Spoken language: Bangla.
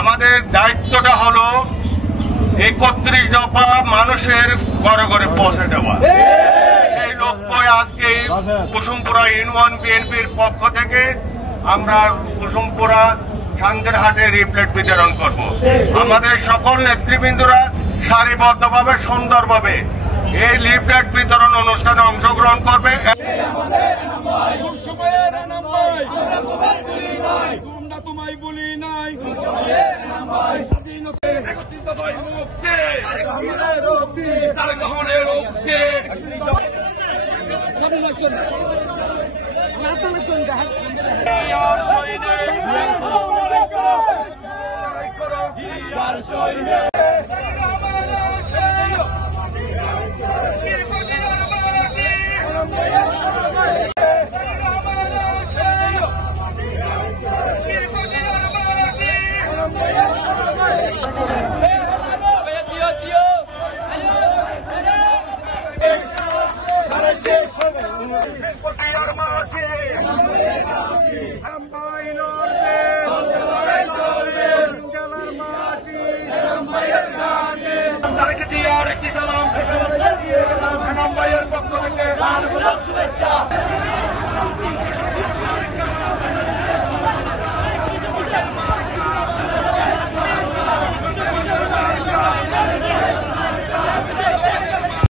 আমাদের দায়িত্বটা হলো 31 দফা মানুষের ঘরে ঘরে পৌঁছে দেওয়া। এই লক্ষ্যে আজকে কুসুমপুরা ইউনিয়ন বিএনপির পক্ষ থেকে আমরা কুসুমপুরা শান্তিরহাটে লিফলেট বিতরণ করব। আমাদের সকল নেতৃবৃন্দরা সারিবদ্ধভাবে সুন্দরভাবে এই লিফলেট বিতরণ অনুষ্ঠানে অংশগ্রহণ করবে। তোমায় বলি নাই আর একটি সালাম পক্ষ থেকে